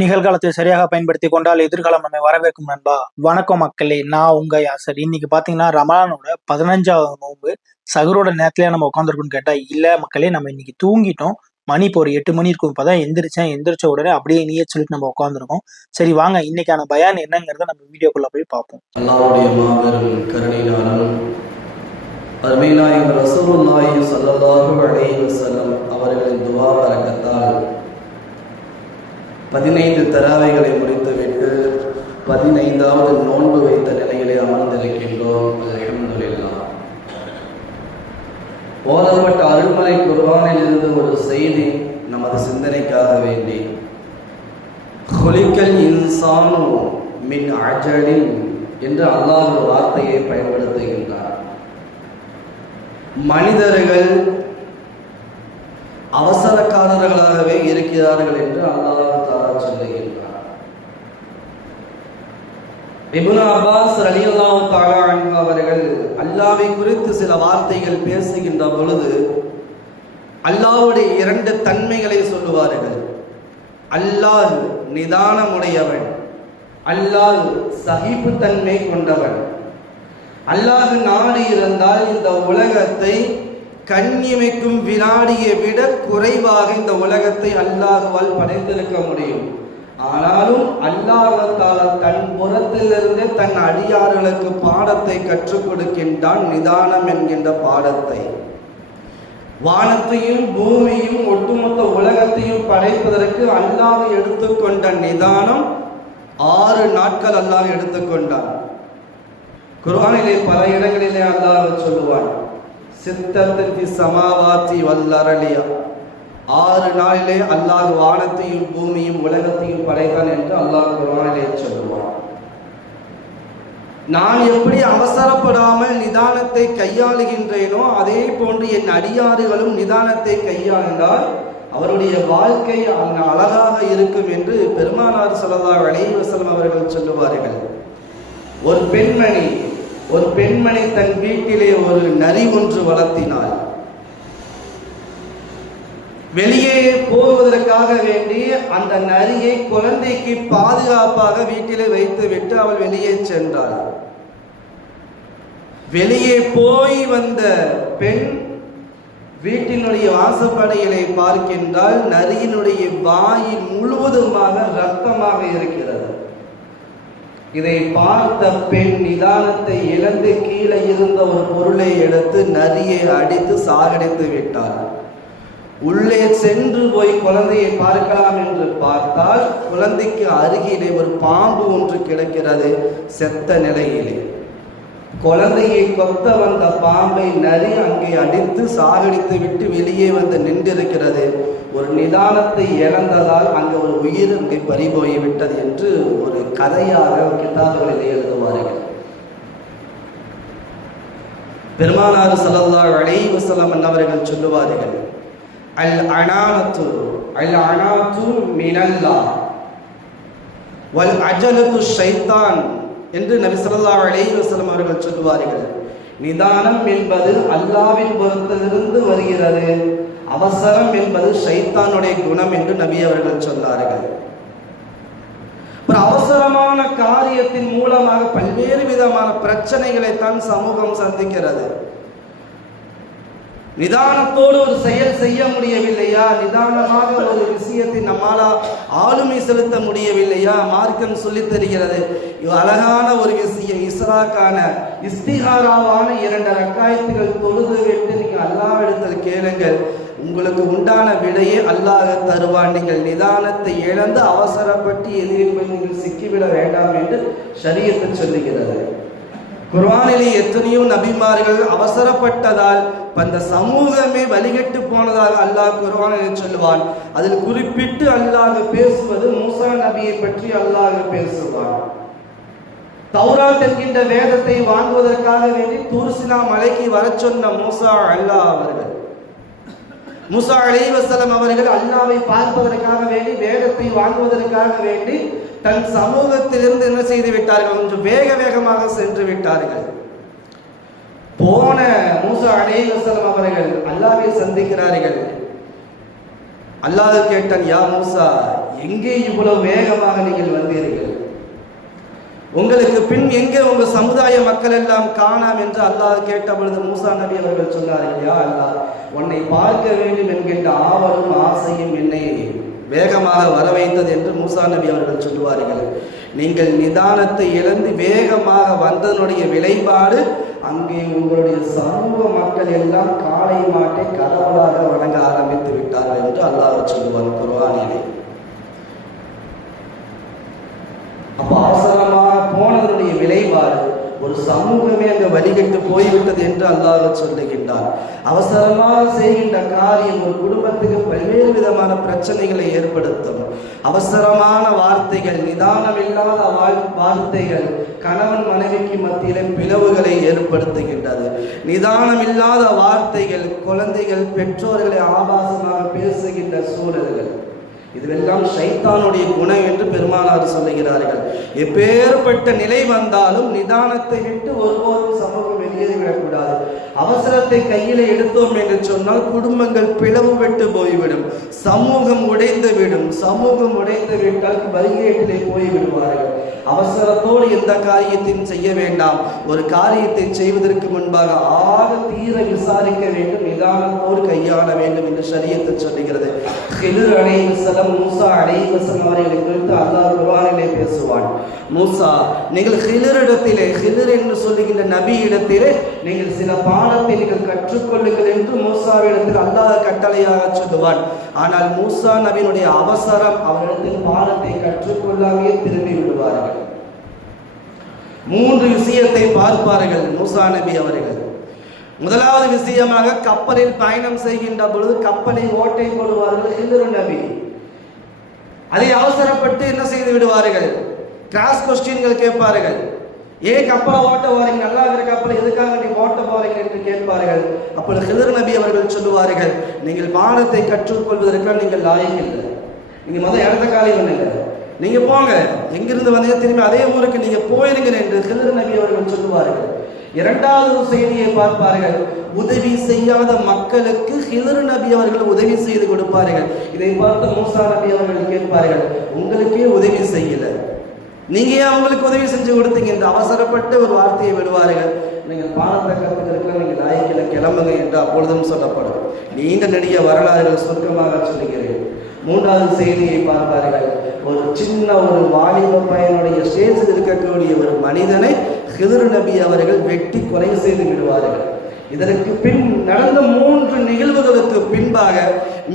நிகழ்காலத்தை சரியாக பயன்படுத்தி கொண்டால் எதிர்காலம் நம்மை வரவேற்கும் நண்பா. வணக்கம் மக்களே நான் உங்க யாசர். இன்னைக்கு பாத்தீங்கன்னா ரமலானோட பதினஞ்சாவது நோன்பு. சகரோட நேரத்துல நம்ம உட்காந்துருக்கோம்னு கேட்டா இல்ல மக்களே நம்ம இன்னைக்கு தூங்கிட்டோம். மணி இப்போ ஒரு எட்டு மணி இருக்கும். இப்பதான் எந்திரிச்சேன். எந்திரிச்ச உடனே அப்படியே நீயே சொல்லிட்டு நம்ம உட்காந்துருக்கோம் சரி வாங்க. இன்னைக்கான பயான் என்னங்கிறத நம்ம வீடியோக்குள்ள போய் பார்ப்போம். அல்லாஹ்வுடைய மாபெரும் கருணையினாலும் அருமைநாயகம் ரசூலுல்லாஹி ஸல்லல்லாஹு அலைஹி பதினைந்து தராவைகளை முடித்துவிட்டு பதினைந்தாவது நோன்பு வைத்த நிலையிலே அமர்ந்திருக்கின்றோம். அல்ஹம்துலில்லாஹ் ஓதப்பட்ட அருள்மலை குர்பானில் இருந்து ஒரு செய்தி நமது சிந்தனைக்காக வேண்டி. ஹொலிக்கல் இன்சானு மின் அஜலின் என்று அல்லாஹ் ஒரு வார்த்தையை பயன்படுத்துகின்றார். மனிதர்கள் அவசரக்காரர்களாகவே இருக்கிறார்கள் என்று அல்லாஹ் தாரா சொல்லுகின்றார் இப்னு அப்பாஸ் ரலியல்லாஹு தஆலா அன்ஹு அவர்கள் அல்லாவை குறித்து சில வார்த்தைகள் பேசுகின்ற பொழுது அல்லாஹ்வுடைய இரண்டு தன்மைகளை சொல்லுவார்கள். அல்லாஹ் நிதானமுடையவன் அல்லாஹ் சகிப்பு தன்மை கொண்டவன். அல்லாஹ் நாடு இருந்தால் இந்த உலகத்தை கண்ணிமைக்கும் வினாடியை விட குறைவாக இந்த உலகத்தை அல்லாஹுவால் படைத்திருக்க முடியும். ஆனாலும் அல்லாஹால தன் புறத்திலிருந்து தன் அடியார்களுக்கு பாடத்தை கற்றுக் கொடுக்கின்றான் நிதானம் என்கின்ற பாடத்தை. வானத்தையும் பூமியும் ஒட்டுமொத்த உலகத்தையும் படைப்பதற்கு அல்லாஹ் எடுத்துக்கொண்ட நிதானம் ஆறு நாட்கள் அல்லாஹ் எடுத்துக்கொண்டான். குர்ஆனிலே பல இடங்களிலே அல்லாஹ் சொல்லுவான் சித்தத்திற்கு சமாவாத்தி வல்லரளியா. ஆறு நாளிலே அல்லாஹ் வானத்தையும் பூமியும் உலகத்தையும் படைத்தான் என்று அல்லாஹ் குரானிலே சொல்லுவான். நான் எப்படி அவசரப்படாமல் நிதானத்தை கையாளுகின்றேனோ அதே போன்று என் அடியாறுகளும் நிதானத்தை கையாண்டால் அவருடைய வாழ்க்கை அங்கு அழகாக இருக்கும் என்று பெருமானார் ஸல்லல்லாஹு அலைவசலம் அவர்கள் சொல்லுவார்கள். ஒரு பெண்மணி ஒரு பெண்மணி தன் வீட்டிலே ஒரு நரி ஒன்று வளர்த்தினாள். வெளியே போவதற்காக வேண்டி அந்த நரியை குழந்தைக்கு பாதுகாப்பாக வீட்டிலே வைத்துவிட்டு அவள் வெளியே சென்றாள். வெளியே போய் வந்த பெண் வீட்டினுடைய வாசப்படையிலே பார்க்கின்றால் நரியினுடைய வாயில் முழுவதுமாக ரத்தமாக இருக்கிறது. இதை பார்த்த பெண் நிதானத்தை இழந்து கீழே இருந்த ஒரு பொருளை எடுத்து நரியை அடித்து சாகடித்து விட்டார் உள்ளே சென்று போய் குழந்தையை பார்க்கலாம் என்று பார்த்தால் குழந்தைக்கு அருகிலே ஒரு பாம்பு ஒன்று கிடக்கிறது செத்த நிலையிலே. குழந்தையை கொத்த வந்த பாம்பை நரி அங்கே அடித்து சாகடித்து விட்டு வெளியே வந்து நின்றிருக்கிறது. ஒரு நிதானத்தை இழந்ததால் அங்கே ஒரு உயிர் அங்கே பறிபோய்விட்டது என்று ஒரு கதையாக கிதாபுகளில் எழுதுவார்கள். பெருமானார் ஸல்லல்லாஹு அலைஹி வஸல்லம் அவர்கள் சொல்லுவார்கள் அல் அனானத்து அல் அனாத்து மினல்லா வல் அஜலுக்கு ஷைத்தான் என்று நபி ஸல்லல்லாஹு அலைஹி வஸல்லம் அவர்கள் சொல்லுவார்கள். நிதானம் என்பது அல்லாவின் புறத்திலிருந்து வருகிறது. அவசரம் என்பது சைத்தானுடைய குணம் என்று நபி அவர்கள் சொன்னார்கள். ஒரு அவசரமான காரியத்தின் மூலமாக பல்வேறு விதமான பிரச்சனைகளை தான் சமூகம் சந்திக்கிறது. நிதானத்தோடு ஒரு செயல் செய்ய முடியவில்லையா? நிதானமாக ஒரு விஷயத்தை நம்மால ஆளுமை செலுத்த முடியவில்லையா? மார்க்கம் சொல்லி தருகிறது. அழகான ஒரு விஷயம். இஸ்ராக்கான இஸ்திகாராவான இரண்டு ரக்காயத்துகள் தொழுது விட்டு நீங்க அல்லாவிடத்தில் கேளுங்கள். உங்களுக்கு உண்டான விடையே அல்லாஹ் தருவான். நீங்கள் நிதானத்தை இழந்து அவசரப்பட்டு எதிரில் நீங்கள் சிக்கிவிட வேண்டாம் என்று சரியத்தை சொல்லுகிறது. குர்வானிலே எத்தனையோ நபிமார்கள் அவசரப்பட்டதால் அந்த சமூகமே வழிகட்டு போனதாக அல்லாஹ் குர்வானிலே சொல்லுவான். அதில் குறிப்பிட்டு அல்லாஹ் பேசுவது மூசா நபியை பற்றி அல்லாஹ் பேசுவான். தௌராத் என்கின்ற வேதத்தை வாங்குவதற்காக வேண்டி தூர்சினா மலைக்கு வர சொன்ன மூசா அல்லாஹ் அவர்கள். மூசா அலைவசலம் அவர்கள் அல்லாவை பார்ப்பதற்காக வேண்டி வேதத்தை வாங்குவதற்காக வேண்டி தன் சமூகத்திலிருந்து என்ன செய்து விட்டார்கள்? கொஞ்சம் வேக வேகமாக சென்று விட்டார்கள். போன மூசா அலைவசலம் அவர்கள் அல்லாவை சந்திக்கிறார்கள். அல்லாஹ் கேட்டான் யா மூசா எங்கே இவ்வளவு வேகமாக நீங்கள் வந்தீர்கள்? உங்களுக்கு பின் எங்கே உங்க சமுதாய மக்கள் எல்லாம் காணாம் என்று அல்லாஹ் கேட்ட பொழுது மூசா நபி அவர்கள் சொன்னார் இல்லையா அல்லாஹ் உன்னை பார்க்க வேண்டும் என்கின்ற ஆவலும் ஆசையும் என்னை வேகமாக வர வைத்தது என்று மூசா நபி அவர்கள் சொல்லுவார்கள். நீங்கள் நிதானத்தை இழந்து வேகமாக வந்ததனுடைய விளைபாடு அங்கே உங்களுடைய சமூக மக்கள் எல்லாம் காளை மாட்டை கடவுளாக வணங்க ஆரம்பித்து விட்டார்கள் என்று அல்லாஹ் சொல்லுவார் குர்ஆனிலே. அப்ப அவசரமாக ஒரு சமூகமே அங்க வழிகட்டு போய்விட்டது என்று அல்லாஹ் சொல்லுகின்றார் அவசரமாக செய்கின்ற காரியம் ஒரு குடும்பத்துக்கு பல்வேறு விதமான பிரச்சனைகளை ஏற்படுத்தும். அவசரமான வார்த்தைகள் நிதானம் இல்லாத வாழ்- வார்த்தைகள் கணவன் மனைவிக்கு மத்தியில பிளவுகளை ஏற்படுத்துகின்றது. நிதானம் இல்லாத வார்த்தைகள் குழந்தைகள் பெற்றோர்களை ஆபாசமாக பேசுகின்ற சூழல்கள். இதுவெல்லாம் சைத்தானுடைய குணம் என்று பெருமானார் சொல்லுகிறார்கள். எப்பேற்பட்ட நிலை வந்தாலும் நிதானத்தை விட்டு ஒருபோதும் சமூகம் வெளியேறிவிடக்கூடாது அவசரத்தை கையில் எடுத்தோம் என்று சொன்னால் குடும்பங்கள் பிளவுபட்டு போய்விடும். சமூகம் உடைந்து விடும். சமூகம் உடைந்து விட்டால் வரிகேட்டிலே போய்விடுவார்கள் அவசரத்தோடு எந்த காரியத்தையும் செய்ய வேண்டாம். ஒரு காரியத்தை செய்வதற்கு முன்பாக ஆக தீர விசாரிக்க வேண்டும். நிதானத்தோடு கையாள வேண்டும் என்று சரியத்தை சொல்லுகிறது. ஹிதர் அலைவசலம் மூசா அலைவசம் அவர்களை குறித்து அல்லாஹ் குர்ஆனிலே பேசுவான். மூசா நீங்கள் ஹிலரிடத்திலே ஹிலர் என்று சொல்லுகின்ற நபி இடத்திலே நீங்கள் சில பாடத்தை நீங்கள் கற்றுக்கொள்ளுங்கள் என்று மூசாவிடத்தில் அல்லாத கட்டளையாக சொல்லுவான். ஆனால் மூசா நபியினுடைய அவசரம் அவரிடத்தில் பாடத்தை கற்றுக்கொள்ளாமே திரும்பி விடுவார்கள். மூன்று விஷயத்தை பார்ப்பார்கள் மூசா நபி அவர்கள். முதலாவது விஷயமாக கப்பலில் பயணம் செய்கின்ற பொழுது கப்பலை ஓட்டை கொள்வார்கள் ஹிந்துரு நபி. அதை அவசரப்பட்டு என்ன செய்து விடுவார்கள்? கிராஸ் கொஸ்டின்கள் கேட்பார்கள். ஏன் கப்பலை ஓட்ட போறீங்க நல்லா இருக்கிற கப்பலை எதுக்காக நீ ஓட்ட போறீங்க என்று கேட்பார்கள். அப்பொழுது ஹிதர் நபி அவர்கள் சொல்லுவார்கள் நீங்கள் பாடத்தை கற்றுக்கொள்வதற்கு நீங்கள் லாயக் இல்லை. நீங்க முதல் இடத்த காலி பண்ணுங்க. நீங்க போங்க. எங்கிருந்து வந்தீங்க திரும்பி அதே ஊருக்கு நீங்க போயிருங்க என்று ஹிதர் நபி அவர்கள் சொல்லுவார்கள். இரண்டாவது ஒரு செய்தியை பார்ப்பார்கள். உதவி செய்யாத மக்களுக்கு ஹிதர் நபி அவர்கள் உதவி செய்து கொடுப்பார்கள். இதை பார்த்து மூசா நபி அவர்கள் கேட்பார்கள் உங்களுக்கே உதவி செய்யல. நீங்கள் ஏன் அவங்களுக்கு உதவி செஞ்சு கொடுத்தீங்க? என்று அவசரப்பட்டு ஒரு வார்த்தையை விடுவார்கள். நீங்கள் பானத்தை கற்றுக்கிறதுக்கு நீங்கள் நாய்க்கில் கிளம்புங்க என்று அப்பொழுதும் சொல்லப்படும். நீண்ட நெடிய வரலாறுகள் சுருக்கமாக சொல்லுகிறேன். மூன்றாவது செய்தியை பார்ப்பார்கள். ஒரு சின்ன ஒரு வாலிப பையனுடைய ஸ்டேஜில் இருக்கக்கூடிய ஒரு மனிதனை ஹிதர் நபி அவர்கள் வெட்டி கொலை செய்து விடுவார்கள். இதற்கு பின் நடந்த மூன்று நிகழ்வுகளுக்கு பின்பாக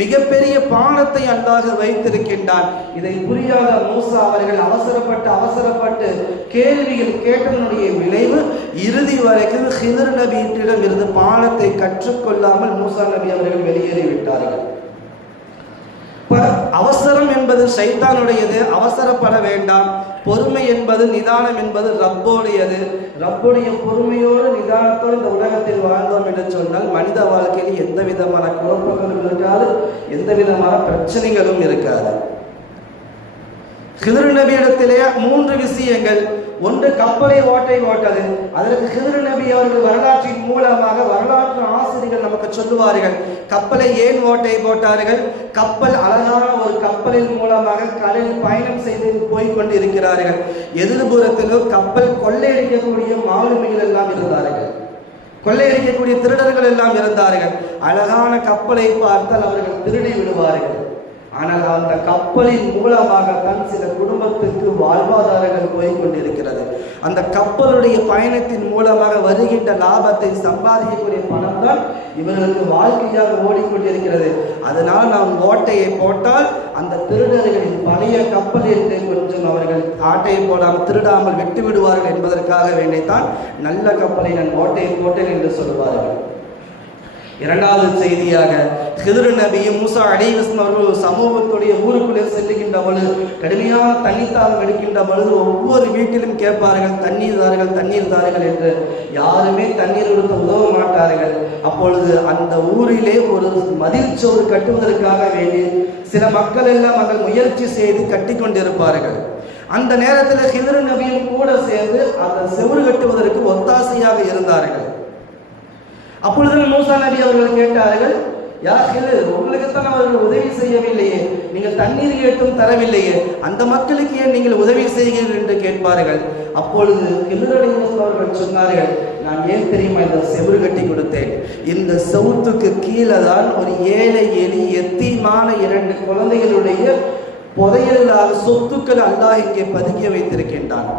மிகப்பெரிய பானத்தை அல்லாஹ் வைத்திருக்கின்றான். இதை புரியாத மூசா அவர்கள் அவசரப்பட்டு அவசரப்பட்டு கேள்வியில் கேட்டதனுடைய விளைவு இறுதி வரைக்கும் ஹிதர் நபியிடம் இருந்து பானத்தை கற்றுக்கொள்ளாமல் மூசா நபி அவர்கள் வெளியேறிவிட்டார்கள். அவசரம் என்பது சைத்தானுடையது அவசரப்பட வேண்டாம். பொறுமை என்பது நிதானம் என்பது ரப்போடையது. ரப்புடைய பொறுமையோடு நிதானத்தோடு இந்த உலகத்தில் வாழ்ந்தோம் என்று சொன்னால் மனித வாழ்க்கையில் எந்த விதமான குழப்பங்களும் இருக்காது எந்த விதமான பிரச்சனைகளும் இருக்காது. ஹிதர் நபியிடத்திலே மூன்று விஷயங்கள். ஒன்று கப்பலை ஓட்டை ஓட்டது. அதற்கு ஹிதர் நபி அவர்கள் வரலாற்றின் மூலமாக வரலாற்று ஆசிரியர்கள் நமக்கு சொல்லுவார்கள். கப்பலை ஏன் ஓட்டை போட்டார்கள்? கப்பல் அழகான ஒரு கப்பலின் மூலமாக கடலில் பயணம் செய்து போய்கொண்டு இருக்கிறார்கள் எதிர்புறத்திலும் கப்பல் கொள்ளையடிக்கக்கூடிய மாலுமிகள் எல்லாம் இருந்தார்கள். கொள்ளையடிக்கக்கூடிய திருடர்கள் எல்லாம் இருந்தார்கள். அழகான கப்பலை பார்த்தால் அவர்கள் திருடி விடுவார்கள். ஆனால் அந்த கப்பலின் மூலமாகத்தான் சில குடும்பத்துக்கு வாழ்வாதாரங்கள் போய் கொண்டிருக்கிறது. அந்த கப்பலுடைய பயணத்தின் மூலமாக வருகின்ற லாபத்தை சம்பாதிக்கக்கூடிய பணம் தான் இவர்களுக்கு வாழ்க்கையாக ஓடிக்கொண்டிருக்கிறது. அதனால் நாம் ஓட்டையை போட்டால் அந்த திருடர்களின் பழைய கப்பலில் கொஞ்சம் அவர்கள் ஆட்டையை போடாமல் திருடாமல் விட்டு விடுவார்கள் என்பதற்காக வேண்டித்தான் நல்ல கப்பலை நான் ஓட்டையை போட்டேன் என்று சொல்வார்கள் இரண்டாவது செய்தியாக ஹிதிரு நபியும் மூசா அடைவசம் அவர்கள் சமூகத்துடைய ஊருக்குள்ளே செல்லுகின்ற பொழுது கடுமையான தண்ணித்தாகம் எடுக்கின்ற பொழுது ஒவ்வொரு வீட்டிலும் கேட்பார்கள் தண்ணீர் தார்கள் தண்ணீர் தார்கள் என்று. யாருமே தண்ணீர் கொடுத்து உதவ மாட்டார்கள். அப்பொழுது அந்த ஊரிலே ஒரு மதில் சோறு கட்டுவதற்காக வேண்டி சில மக்கள் எல்லாம் அந்த முயற்சி செய்து கட்டி கொண்டிருப்பார்கள் அந்த நேரத்தில் ஹிதிரு நபியும் கூட சேர்ந்து அந்த செவறு கட்டுவதற்கு ஒத்தாசையாக இருந்தார்கள். அப்பொழுது மூசா நபி அவர்கள் கேட்டார்கள் யாசிலு ஹிலர் உங்களுக்குத்தான் அவர்கள் உதவி செய்யவில்லையே. நீங்கள் தண்ணீர் கேட்டும் தரவில்லையே. அந்த மக்களுக்கு ஏன் நீங்கள் உதவி செய்கிறீர்கள் என்று கேட்பார்கள். அப்பொழுது ஹிலரடைந்து அவர்கள் சொன்னார்கள் நான் ஏன் தெரியுமா இந்த செவுறு கட்டி கொடுத்தேன்? இந்த செவுத்துக்கு கீழே தான் ஒரு ஏழை எளி எத்தீமான இரண்டு குழந்தைகளுடைய புதையலாக சொத்துக்கள் அல்லாஹ் இங்கே பதுக்கி வைத்திருக்கின்றான்.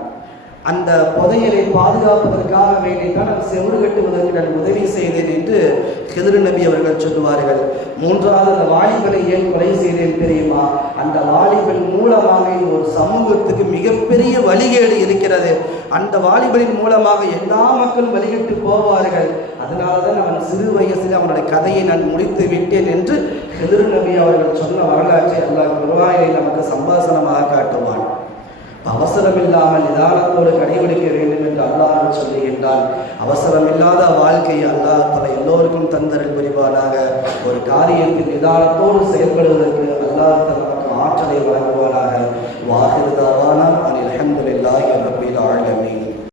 அந்த புதையலை பாதுகாப்பதற்காக வேண்டித்தான் நான் செவுறு கட்டுவதற்கு நான் உதவி செய்தேன் என்று கெதிரு நபி அவர்கள் சொல்லுவார்கள். மூன்றாவது அந்த வாலிபனை ஏன் கொலை செய்தேன் தெரியுமா? அந்த வாலிபன் மூலமாக ஒரு சமூகத்துக்கு மிகப்பெரிய வழிகேடு இருக்கிறது. அந்த வாலிபனின் மூலமாக எல்லா மக்களும் வழிகட்டு போவார்கள். அதனால தான் அவன் சிறு வயசில் அவனுடைய கதையை நான் முடித்து விட்டேன் என்று கெதிரு நபி அவர்கள் சொன்ன வரலாற்றை அல்லாஹ் குருவாயை நமக்கு சம்பாசனமாக காட்டுவார் அவசரமில்லாமல் நிதானத்தோடு கடைபிடிக்க வேண்டும் என்று அல்லாஹ் சொல்லுகின்றான். அவசரமில்லாத வாழ்க்கையை அல்லாஹ் தலை எல்லோருக்கும் தந்தரில் புரிவானாக. ஒரு காரியத்தில் நிதானத்தோடு செயல்படுவதற்கு அல்லாஹ் நமக்கு ஆற்றலை வழங்குவானாக. வாகன